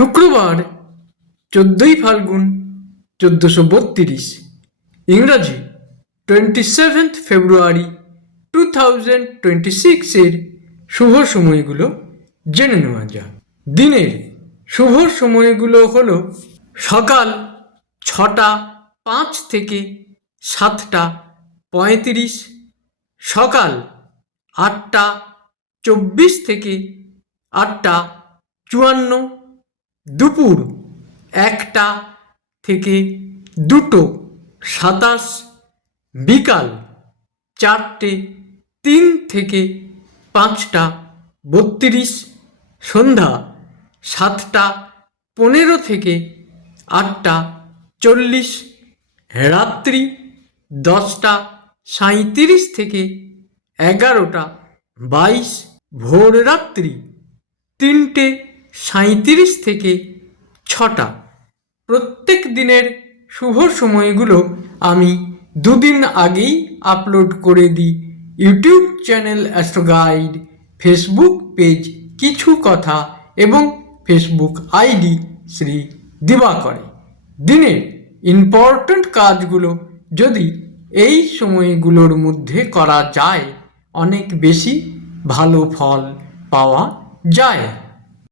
শুক্রবার 14ই ফাল্গুন 1432, ইংরাজি 27 ফেব্রুয়ারি 2026 শুভ সময়গুলো জেনে নেওয়া যাক। দিনের শুভ সময়গুলো হলো সকাল 6টা 5 থেকে 7টা 35, সকাল 8টা 24 থেকে 8টা 54, দুপুর 1টা থেকে 2টো 27, বিকাল 4টে 3 থেকে 5টা 32, সন্ধ্যা 7টা 15 থেকে 8টা 40, রাত্রি 10টা 37 থেকে 11টা 22, ভোর রাত্রি 3টে 37 থেকে 6টা। প্রত্যেক দিনের শুভ সময়গুলো আমি দুদিন আগেই আপলোড করে দিই YouTube channel astro guide, Facebook page কিছু কথা এবং ফেসবুক আইডি শ্রী দিবাকরে। দিনের ইম্পর্ট্যান্ট কাজগুলো যদি এই সময়গুলোর মধ্যে করা যায় অনেক বেশি ভালো ফল পাওয়া যায়।